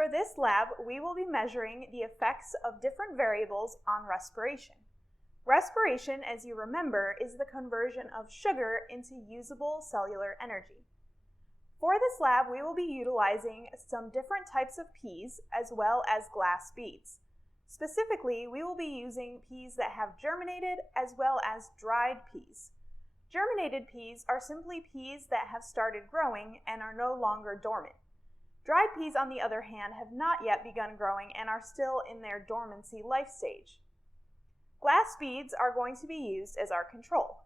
For this lab, we will be measuring the effects of different variables on respiration. Respiration, as you remember, is the conversion of sugar into usable cellular energy. For this lab, we will be utilizing some different types of peas as well as glass beads. Specifically, we will be using peas that have germinated as well as dried peas. Germinated peas are simply peas that have started growing and are no longer dormant. Dried peas, on the other hand, have not yet begun growing and are still in their dormancy life stage. Glass beads are going to be used as our control.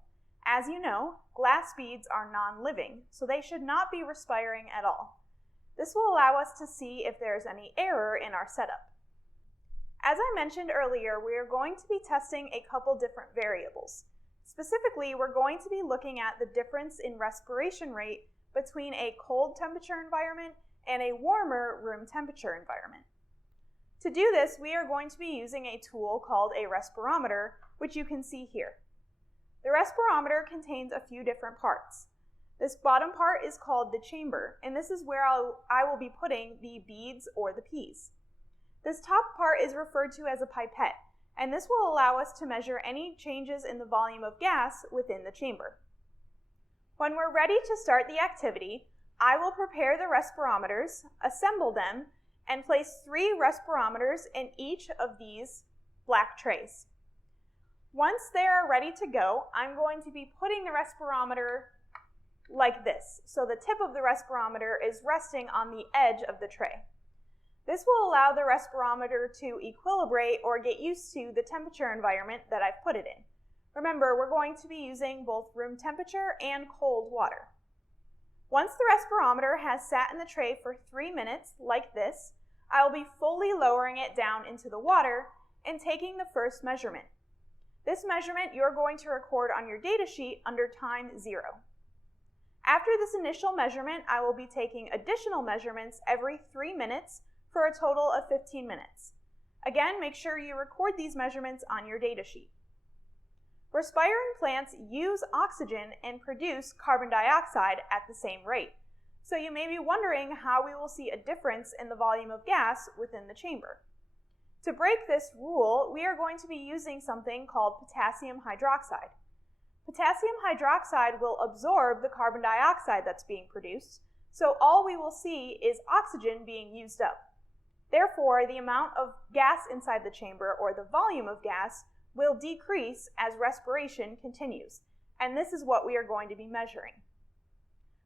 As you know, glass beads are non-living, so they should not be respiring at all. This will allow us to see if there is any error in our setup. As I mentioned earlier, we are going to be testing a couple different variables. Specifically, we're going to be looking at the difference in respiration rate between a cold temperature environment and a warmer room temperature environment. To do this, we are going to be using a tool called a respirometer, which you can see here. The respirometer contains a few different parts. This bottom part is called the chamber, and this is where I will be putting the beads or the peas. This top part is referred to as a pipette, and this will allow us to measure any changes in the volume of gas within the chamber. When we're ready to start the activity, I will prepare the respirometers, assemble them, and place 3 respirometers in each of these black trays. Once they are ready to go, I'm going to be putting the respirometer like this. So the tip of the respirometer is resting on the edge of the tray. This will allow the respirometer to equilibrate or get used to the temperature environment that I've put it in. Remember, we're going to be using both room temperature and cold water. Once the respirometer has sat in the tray for 3 minutes, like this, I will be fully lowering it down into the water and taking the first measurement. This measurement you're going to record on your data sheet under time 0. After this initial measurement, I will be taking additional measurements every 3 minutes for a total of 15 minutes. Again, make sure you record these measurements on your data sheet. Respiring plants use oxygen and produce carbon dioxide at the same rate. So you may be wondering how we will see a difference in the volume of gas within the chamber. To break this rule, we are going to be using something called potassium hydroxide. Potassium hydroxide will absorb the carbon dioxide that's being produced, so all we will see is oxygen being used up. Therefore, the amount of gas inside the chamber, or the volume of gas, will decrease as respiration continues, and this is what we are going to be measuring.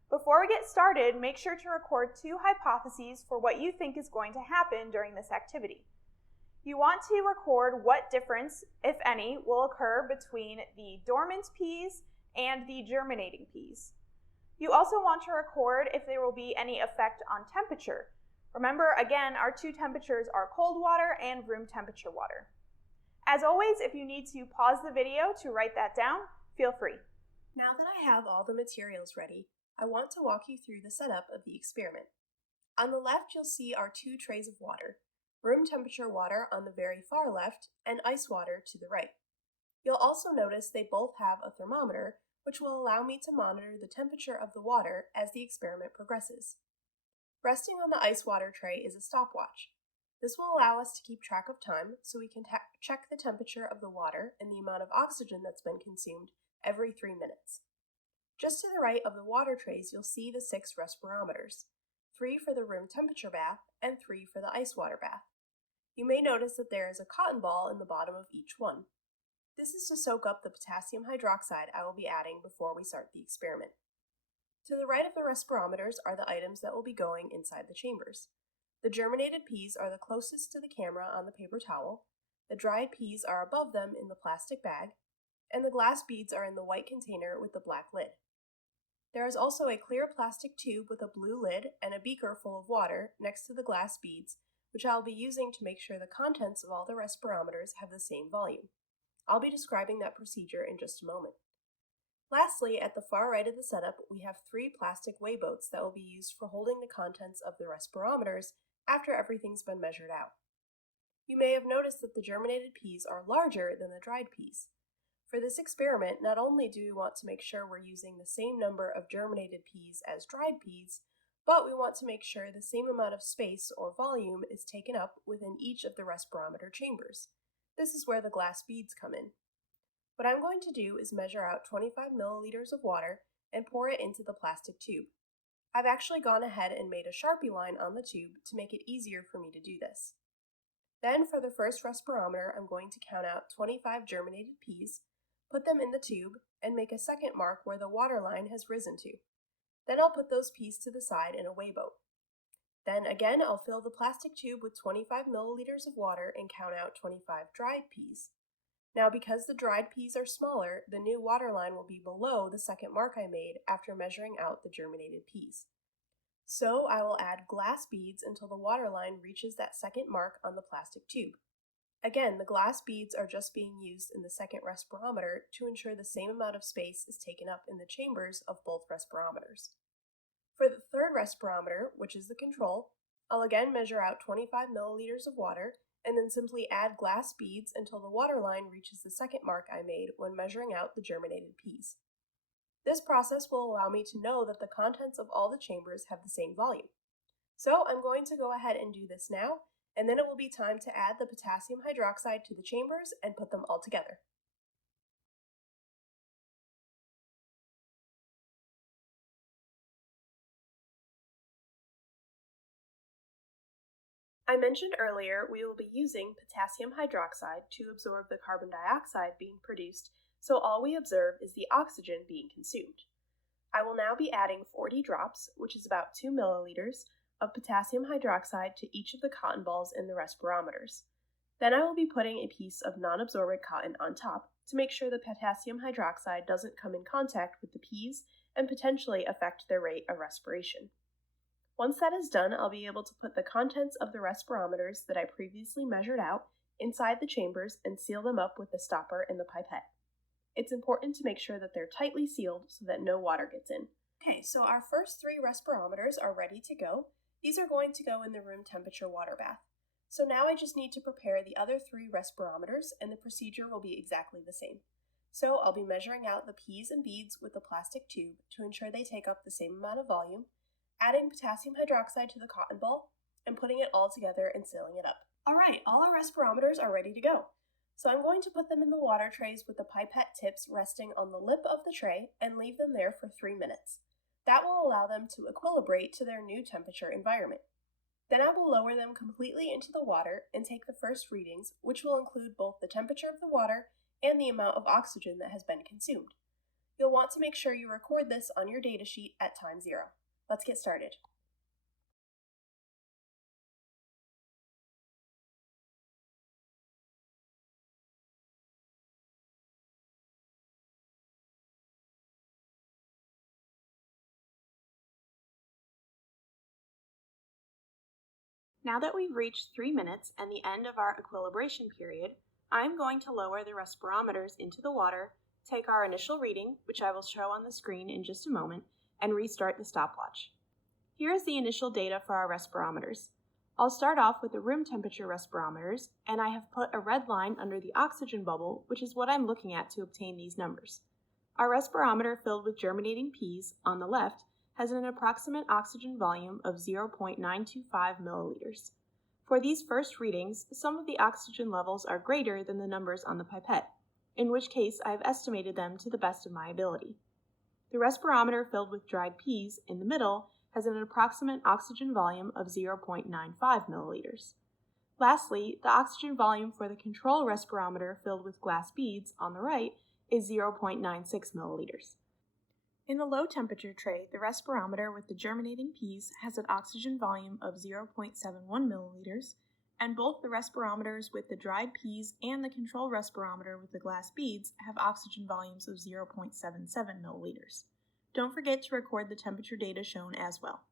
Before we get started, make sure to record 2 hypotheses for what you think is going to happen during this activity. You want to record what difference, if any, will occur between the dormant peas and the germinating peas. You also want to record if there will be any effect on temperature. Remember, again, our 2 temperatures are cold water and room temperature water. As always, if you need to pause the video to write that down, feel free. Now that I have all the materials ready, I want to walk you through the setup of the experiment. On the left, you'll see our 2 trays of water, room temperature water on the very far left and ice water to the right. You'll also notice they both have a thermometer, which will allow me to monitor the temperature of the water as the experiment progresses. Resting on the ice water tray is a stopwatch. This will allow us to keep track of time so we can check the temperature of the water and the amount of oxygen that's been consumed every 3 minutes. Just to the right of the water trays, you'll see the 6 respirometers, 3 for the room temperature bath and 3 for the ice water bath. You may notice that there is a cotton ball in the bottom of each one. This is to soak up the potassium hydroxide I will be adding before we start the experiment. To the right of the respirometers are the items that will be going inside the chambers. The germinated peas are the closest to the camera on the paper towel, the dried peas are above them in the plastic bag, and the glass beads are in the white container with the black lid. There is also a clear plastic tube with a blue lid and a beaker full of water next to the glass beads, which I'll be using to make sure the contents of all the respirometers have the same volume. I'll be describing that procedure in just a moment. Lastly, at the far right of the setup, we have 3 plastic weigh boats that will be used for holding the contents of the respirometers after everything's been measured out. You may have noticed that the germinated peas are larger than the dried peas. For this experiment, not only do we want to make sure we're using the same number of germinated peas as dried peas, but we want to make sure the same amount of space or volume is taken up within each of the respirometer chambers. This is where the glass beads come in. What I'm going to do is measure out 25 milliliters of water and pour it into the plastic tube. I've actually gone ahead and made a Sharpie line on the tube to make it easier for me to do this. Then for the first respirometer, I'm going to count out 25 germinated peas, put them in the tube, and make a second mark where the water line has risen to. Then I'll put those peas to the side in a weigh boat. Then again, I'll fill the plastic tube with 25 milliliters of water and count out 25 dried peas. Now because the dried peas are smaller, the new water line will be below the second mark I made after measuring out the germinated peas. So I will add glass beads until the water line reaches that second mark on the plastic tube. Again, the glass beads are just being used in the second respirometer to ensure the same amount of space is taken up in the chambers of both respirometers. For the third respirometer, which is the control, I'll again measure out 25 milliliters of water and then simply add glass beads until the water line reaches the second mark I made when measuring out the germinated peas. This process will allow me to know that the contents of all the chambers have the same volume. So I'm going to go ahead and do this now, and then it will be time to add the potassium hydroxide to the chambers and put them all together. I mentioned earlier we will be using potassium hydroxide to absorb the carbon dioxide being produced, so all we observe is the oxygen being consumed. I will now be adding 40 drops, which is about 2 milliliters, of potassium hydroxide to each of the cotton balls in the respirometers. Then I will be putting a piece of non-absorbent cotton on top to make sure the potassium hydroxide doesn't come in contact with the peas and potentially affect their rate of respiration. Once that is done, I'll be able to put the contents of the respirometers that I previously measured out inside the chambers and seal them up with the stopper and the pipette. It's important to make sure that they're tightly sealed so that no water gets in. Okay, so our first 3 respirometers are ready to go. These are going to go in the room temperature water bath. So now I just need to prepare the other 3 respirometers, and the procedure will be exactly the same. So I'll be measuring out the peas and beads with the plastic tube to ensure they take up the same amount of volume, adding potassium hydroxide to the cotton ball, and putting it all together and sealing it up. Alright, all our respirometers are ready to go. So I'm going to put them in the water trays with the pipette tips resting on the lip of the tray and leave them there for 3 minutes. That will allow them to equilibrate to their new temperature environment. Then I will lower them completely into the water and take the first readings, which will include both the temperature of the water and the amount of oxygen that has been consumed. You'll want to make sure you record this on your datasheet at time 0. Let's get started. Now that we've reached 3 minutes and the end of our equilibration period, I'm going to lower the respirometers into the water, take our initial reading, which I will show on the screen in just a moment, and restart the stopwatch. Here is the initial data for our respirometers. I'll start off with the room temperature respirometers, and I have put a red line under the oxygen bubble, which is what I'm looking at to obtain these numbers. Our respirometer filled with germinating peas, on the left, has an approximate oxygen volume of 0.925 milliliters. For these first readings, some of the oxygen levels are greater than the numbers on the pipette, in which case I have estimated them to the best of my ability. The respirometer filled with dried peas, in the middle, has an approximate oxygen volume of 0.95 milliliters. Lastly, the oxygen volume for the control respirometer filled with glass beads, on the right, is 0.96 milliliters. In the low temperature tray, the respirometer with the germinating peas has an oxygen volume of 0.71 milliliters, and both the respirometers with the dried peas and the control respirometer with the glass beads have oxygen volumes of 0.77 milliliters. Don't forget to record the temperature data shown as well.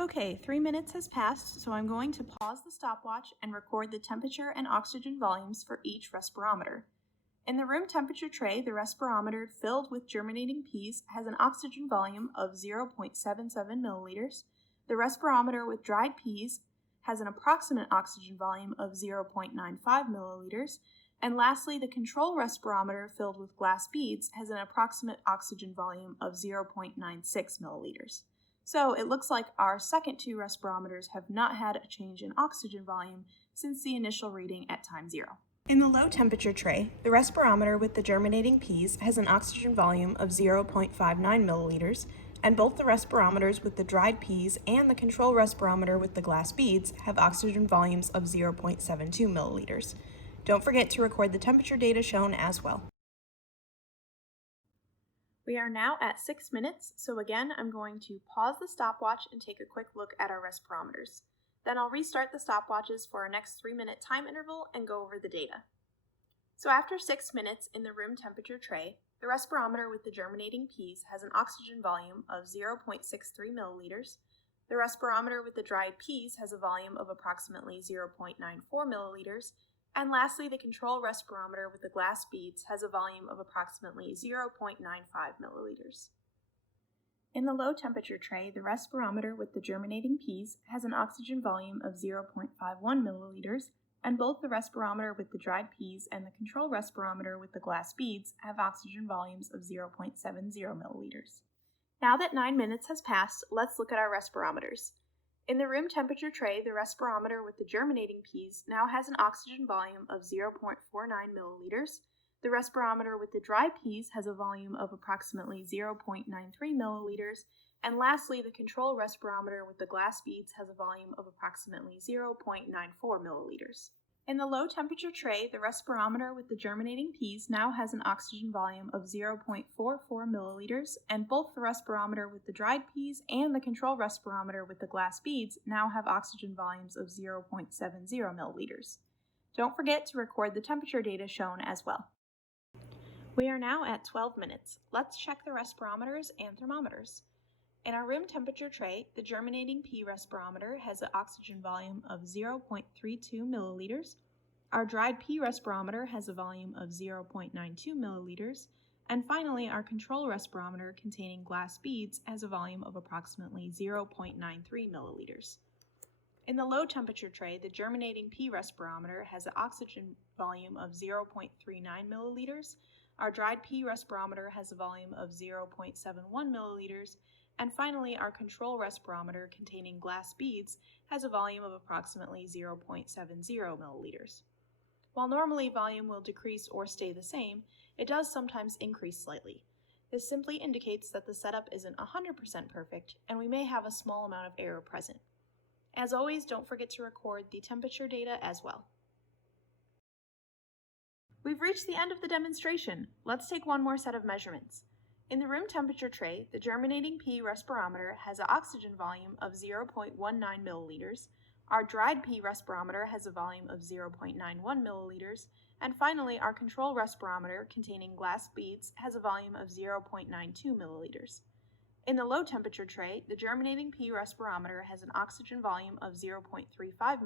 Okay, 3 minutes has passed, so I'm going to pause the stopwatch and record the temperature and oxygen volumes for each respirometer. In the room temperature tray, the respirometer filled with germinating peas has an oxygen volume of 0.77 milliliters. The respirometer with dried peas has an approximate oxygen volume of 0.95 milliliters, And lastly, the control respirometer filled with glass beads has an approximate oxygen volume of 0.96 milliliters. So it looks like our second two respirometers have not had a change in oxygen volume since the initial reading at time 0. In the low temperature tray, the respirometer with the germinating peas has an oxygen volume of 0.59 milliliters, and both the respirometers with the dried peas and the control respirometer with the glass beads have oxygen volumes of 0.72 milliliters. Don't forget to record the temperature data shown as well. We are now at 6 minutes, so again I'm going to pause the stopwatch and take a quick look at our respirometers. Then I'll restart the stopwatches for our next 3-minute time interval and go over the data. So after 6 minutes in the room temperature tray, the respirometer with the germinating peas has an oxygen volume of 0.63 milliliters. The respirometer with the dried peas has a volume of approximately 0.94 milliliters. And lastly, the control respirometer with the glass beads has a volume of approximately 0.95 milliliters. In the low temperature tray, the respirometer with the germinating peas has an oxygen volume of 0.51 milliliters, and both the respirometer with the dried peas and the control respirometer with the glass beads have oxygen volumes of 0.70 milliliters. Now that 9 minutes has passed, let's look at our respirometers. In the room temperature tray, the respirometer with the germinating peas now has an oxygen volume of 0.49 milliliters. The respirometer with the dry peas has a volume of approximately 0.93 milliliters. And lastly, the control respirometer with the glass beads has a volume of approximately 0.94 milliliters. In the low temperature tray, the respirometer with the germinating peas now has an oxygen volume of 0.44 milliliters, and both the respirometer with the dried peas and the control respirometer with the glass beads now have oxygen volumes of 0.70 milliliters. Don't forget to record the temperature data shown as well. We are now at 12 minutes. Let's check the respirometers and thermometers. In our room temperature tray, the germinating pea respirometer has an oxygen volume of 0.32 milliliters. Our dried pea respirometer has a volume of 0.92 milliliters. And finally, our control respirometer containing glass beads has a volume of approximately 0.93 milliliters. In the low temperature tray, the germinating pea respirometer has an oxygen volume of 0.39 milliliters. Our dried pea respirometer has a volume of 0.71 milliliters. And finally, our control respirometer containing glass beads has a volume of approximately 0.70 milliliters. While normally volume will decrease or stay the same, it does sometimes increase slightly. This simply indicates that the setup isn't 100% perfect, and we may have a small amount of error present. As always, don't forget to record the temperature data as well. We've reached the end of the demonstration. Let's take one more set of measurements. In the room temperature tray, the germinating pea respirometer has an oxygen volume of 0.19 milliliters, our dried pea respirometer has a volume of 0.91 milliliters, and finally our control respirometer containing glass beads has a volume of 0.92 milliliters. In the low temperature tray, the germinating pea respirometer has an oxygen volume of 0.35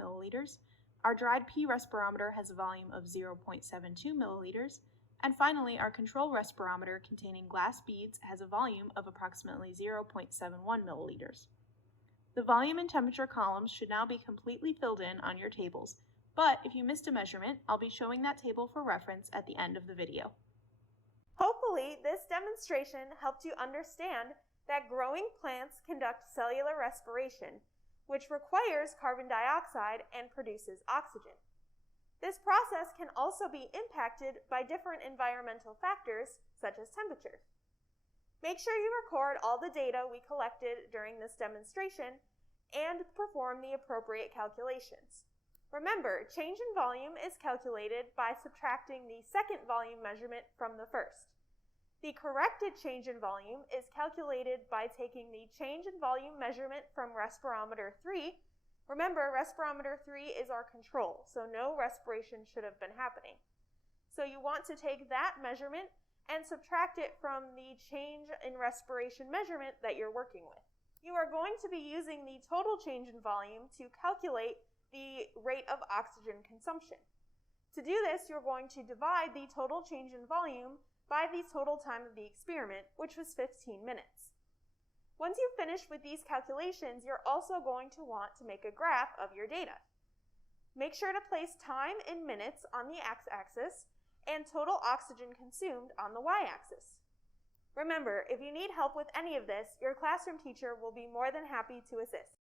milliliters, our dried pea respirometer has a volume of 0.72 milliliters, and finally, our control respirometer containing glass beads has a volume of approximately 0.71 milliliters. The volume and temperature columns should now be completely filled in on your tables, but if you missed a measurement, I'll be showing that table for reference at the end of the video. Hopefully, this demonstration helped you understand that growing plants conduct cellular respiration, which requires carbon dioxide and produces oxygen. This process can also be impacted by different environmental factors, such as temperature. Make sure you record all the data we collected during this demonstration and perform the appropriate calculations. Remember, change in volume is calculated by subtracting the second volume measurement from the first. The corrected change in volume is calculated by taking the change in volume measurement from respirometer 3. Remember, respirometer 3 is our control, so no respiration should have been happening. So you want to take that measurement and subtract it from the change in respiration measurement that you're working with. You are going to be using the total change in volume to calculate the rate of oxygen consumption. To do this, you're going to divide the total change in volume by the total time of the experiment, which was 15 minutes. Once you've finished with these calculations, you're also going to want to make a graph of your data. Make sure to place time in minutes on the x-axis and total oxygen consumed on the y-axis. Remember, if you need help with any of this, your classroom teacher will be more than happy to assist.